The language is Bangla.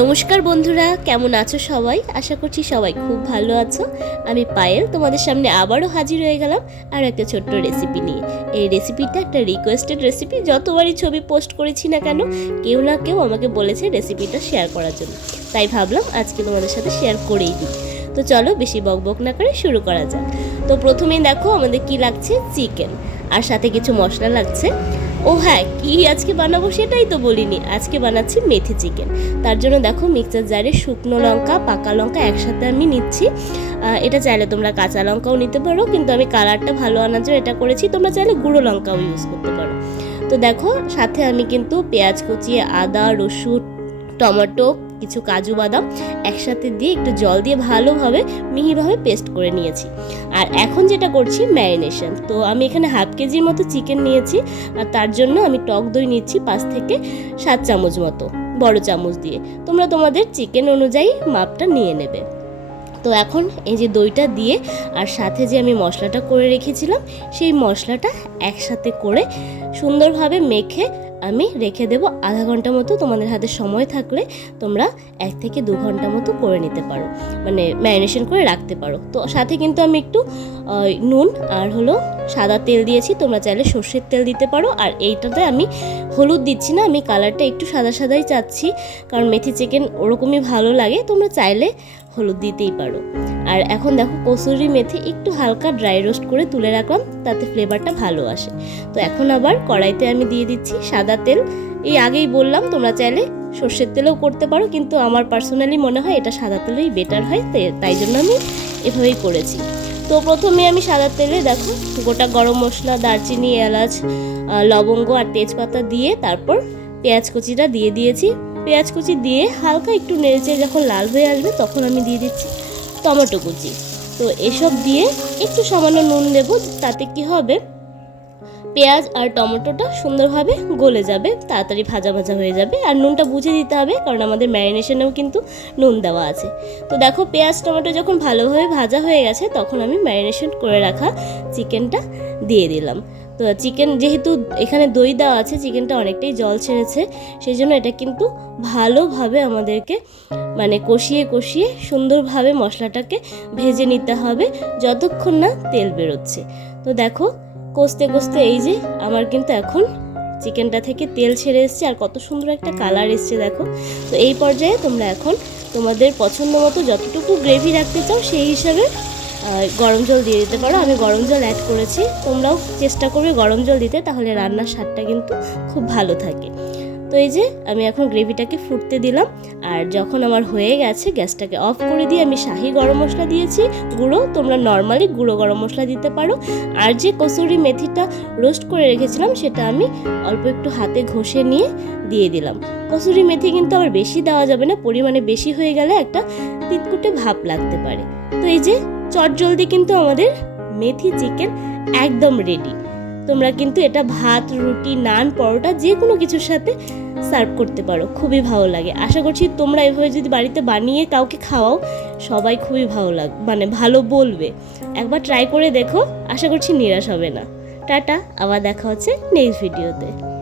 নমস্কার বন্ধুরা, কেমন আছো সবাই? আশা করছি সবাই খুব ভালো আছো। আমি পায়েল, তোমাদের সামনে আবারও হাজির হয়ে গেলাম আর একটা ছোট্ট রেসিপি নিয়ে। এই রেসিপিটা একটা রিকোয়েস্টেড রেসিপি যতবারই ছবি পোস্ট করেছি না কেন, কেউ না কেউ আমাকে বলেছে রেসিপিটা শেয়ার করার জন্য। তাই ভাবলাম আজকে তোমাদের সাথে শেয়ার করেই দিই। তো চলো বেশি বক বক না করে শুরু করা যাক। তো প্রথমেই দেখো আমাদের কি লাগছে চিকেন আর সাথে কিছু মশলা লাগছে। ও হ্যাঁ কি আজকে বানাবো সেটাই তো বলিনি। আজকে বানাচ্ছি মেথি চিকেন। তার জন্য দেখো মিক্সার জারে শুকনো লঙ্কা, পাকা লঙ্কা একসাথে আমি নিচ্ছি। এটা চাইলে তোমরা কাঁচা লঙ্কাও নিতে পারো, কিন্তু আমি কালারটা ভালো আনার জন্য এটা করেছি। তোমরা চাইলে গুঁড়ো লঙ্কাও ইউজ করতে পারো। তো দেখো, সাথে আমি কিন্তু পেঁয়াজ কুচিয়ে আদা, রসুন, টমেটো কিছু কাজু বাদাম একসাথে দিয়ে একটু জল দিয়ে ভালোভাবে মিহিভাবে পেস্ট করে নিয়েছি। আর এখন যেটা করছি, ম্যারিনেশন। তো আমি এখানে হাফ কেজির মতো চিকেন নিয়েছি আর তার জন্য আমি টক দই নিচ্ছি পাঁচ থেকে সাত চামচ মতো, বড় চামচ দিয়ে। তোমরা তোমাদের চিকেন অনুযায়ী মাপটা নিয়ে নেবে। তো এখন এই যে দইটা দিয়ে আর সাথে যে আমি মশলাটা করে রেখেছিলাম, সেই মশলাটা একসাথে করে সুন্দরভাবে মেখে আমি রেখে দেব আধা ঘণ্টা মতো তোমাদের হাতে সময় থাকলে তোমরা এক থেকে দু ঘণ্টা মতো করে নিতে পারো। মানে ম্যারিনেশন করে রাখতে পারো। তো সাথে কিন্তু আমি একটু নুন আর হলো সাদা তেল দিয়েছি। তোমরা চাইলে সর্ষের তেল দিতে পারো। আর এইটাতে আমি হলুদ দিচ্ছি না, আমি কালারটা একটু সাদা সাদাই চাচ্ছি, কারণ মেথি চিকেন ওরকমই ভালো লাগে, তোমরা চাইলে হলুদ দিতেই পারো। আর এখন দেখো কসুরি মেথি একটু হালকা ড্রাই রোস্ট করে তুলে রাখলাম, তাতে ফ্লেভারটা ভালো আসে। তো এখন আবার কড়াইতে আমি দিয়ে দিচ্ছি সাদা তেল। এই আগেই বললাম, তোমরা চাইলে সর্ষের তেলেও করতে পারো, কিন্তু আমার পার্সোনালি মনে হয় এটা সাদা তেলেই বেটার হয় তাই- জন্য আমি এভাবেই করেছি। তো প্রথমে আমি সাদা তেলে দেখো গোটা গরম মশলা, দারচিনি, এলাচ লবঙ্গ আর তেজপাতা দিয়ে তারপর পেঁয়াজ কুচিটা দিয়ে দিয়েছি। পেঁয়াজ কুচি দিয়ে হালকা একটু নেড়েচে যখন লাল হয়ে আসবে তখন আমি দিয়ে দিচ্ছি টমেটো কুচি। তো এসব দিয়ে একটু সামান্য নুন দেবো, তাতে কি হবে? পেঁয়াজ আর টমেটোটা সুন্দরভাবে গলে যাবে, তাড়াতাড়ি ভাজা ভাজা হয়ে যাবে আর নুনটা বুঝে দিতে হবে কারণ আমাদের ম্যারিনেশনেও কিন্তু নুন দেওয়া আছে। তো দেখো পেঁয়াজ, টমেটো যখন ভালোভাবে ভাজা হয়ে গেছে তখন আমি ম্যারিনেশন করে রাখা চিকেনটা দিয়ে দিলাম। তো চিকেন যেহেতু এখানে দই দেওয়া আছে, চিকেনটা অনেকটাই জল ছেড়েছে সেই জন্য এটা কিন্তু ভালোভাবে আমাদেরকে মানে কষিয়ে কষিয়ে সুন্দরভাবে মশলাটাকে ভেজে নিতে হবে যতক্ষণ না তেল বেরোচ্ছে। তো দেখো কষতে কষতে এই যে আমার কিন্তু এখন চিকেনটা থেকে তেল ছেড়ে এসছে আর কত সুন্দর একটা কালার এসছে দেখো। তো এই পর্যায়ে তোমরা এখন তোমাদের পছন্দ মতো যতটুকু গ্রেভি রাখতে চাও সেই হিসাবে গরম জল দিয়ে দিতে পারো। আমি গরম জল অ্যাড করেছি। তোমরাও চেষ্টা করবে গরম জল দিতে, তাহলে রান্নার স্বাদটা কিন্তু খুব ভালো থাকে। তো এই যে আমি এখন গ্রেভিটাকে ফুটতে দিলাম। আর যখন আমার হয়ে গেছে, গ্যাসটাকে অফ করে দিয়ে আমি শাহি গরম মশলা দিয়েছি। গুঁড়ো, তোমরা নর্মালি গুঁড়ো গরম মশলা দিতে পারো। আর যে কসুরি মেথিটা রোস্ট করে রেখেছিলাম, সেটা আমি অল্প একটু হাতে ঘষে নিয়ে দিয়ে দিলাম। কসুরি মেথি কিন্তু আবার বেশি দেওয়া যাবে না, পরিমাণে বেশি হয়ে গেলে একটা তিতকুটে ভাব লাগতে পারে। তো এই যে চটজলদি কিন্তু আমাদের মেথি চিকেন একদম রেডি তোমরা কিন্তু এটা ভাত, রুটি, নান, পরোটা যে কোনো কিছুর সাথে সার্ভ করতে পারো। খুবই ভালো লাগে। আশা করছি তোমরা এভাবে যদি বাড়িতে বানিয়ে কাউকে খাওয়াও, সবাই খুবই ভালো লাগ মানে ভালো বলবে। একবার ট্রাই করে দেখো, আশা করছি নিরাশ হবে না। টাটা, আবার দেখা হচ্ছে নেক্সট ভিডিওতে